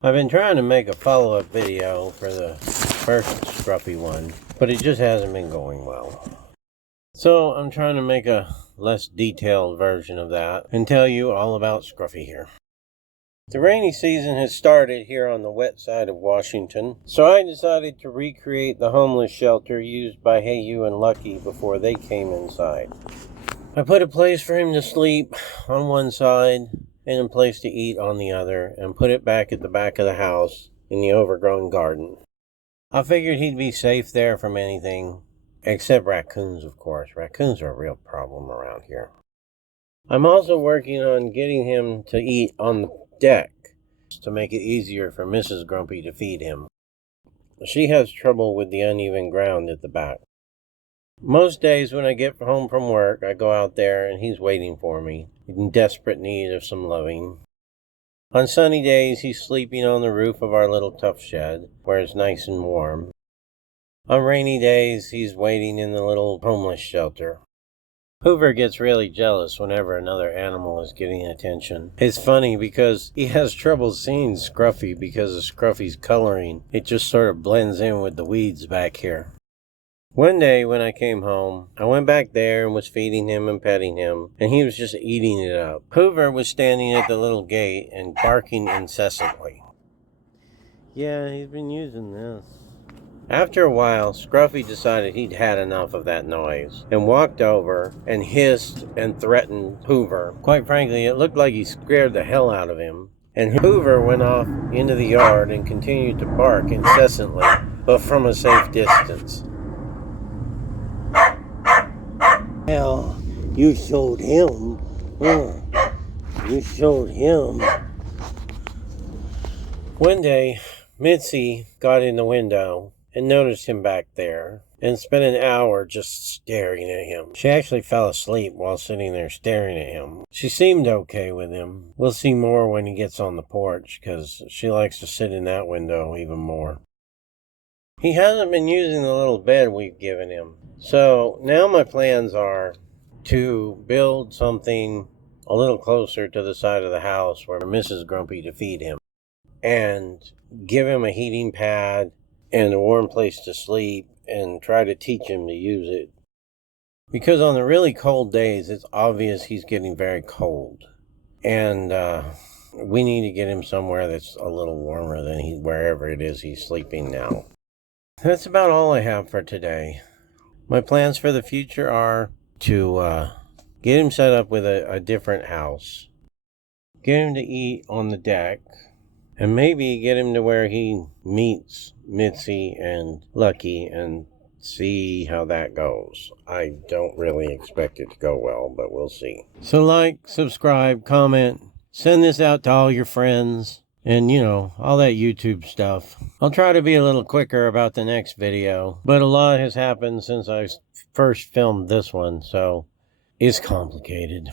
I've been trying to make a follow-up video for the first Scruffy one, but it just hasn't been going well. So I'm trying to make a less detailed version of that and tell you all about Scruffy here. The rainy season has started here on the wet side of Washington, so I decided to recreate the homeless shelter used by Hey You and Lucky before they came inside. I put a place for him to sleep on one side and a place to eat on the other, and put it back at the back of the house in the overgrown garden. I figured he'd be safe there from anything, except raccoons, of course. Raccoons are a real problem around here. I'm also working on getting him to eat on the deck to make it easier for Mrs. Grumpy to feed him. She has trouble with the uneven ground at the back. Most days when I get home from work, I go out there and he's waiting for me, in desperate need of some loving. On sunny days, he's sleeping on the roof of our little tough shed, where it's nice and warm. On rainy days, he's waiting in the little homeless shelter. Hoover gets really jealous whenever another animal is getting attention. It's funny because he has trouble seeing Scruffy because of Scruffy's coloring. It just sort of blends in with the weeds back here. One day when I came home, I went back there and was feeding him and petting him, and he was just eating it up. Hoover was standing at the little gate and barking incessantly. Yeah, he's been using this. After a while, Scruffy decided he'd had enough of that noise and walked over and hissed and threatened Hoover. Quite frankly, it looked like he scared the hell out of him. And Hoover went off into the yard and continued to bark incessantly, but from a safe distance. Well, you showed him. You showed him. One day, Mitzi got in the window and noticed him back there and spent an hour just staring at him. She actually fell asleep while sitting there staring at him. She seemed okay with him. We'll see more when he gets on the porch because she likes to sit in that window even more. He hasn't been using the little bed we've given him. So now my plans are to build something a little closer to the side of the house where Mrs. Grumpy to feed him, and give him a heating pad and a warm place to sleep, and try to teach him to use it. Because on the really cold days, it's obvious he's getting very cold. And we need to get him somewhere that's a little warmer than wherever it is he's sleeping now. That's about all I have for today. My plans for the future are to get him set up with a different house, get him to eat on the deck, and maybe get him to where he meets Mitzi and Lucky and see how that goes. I don't really expect it to go well, but we'll see. So like, subscribe, comment, send this out to all your friends, and all that YouTube stuff. I'll try to be a little quicker about the next video, but a lot has happened since I first filmed this one, so it's complicated.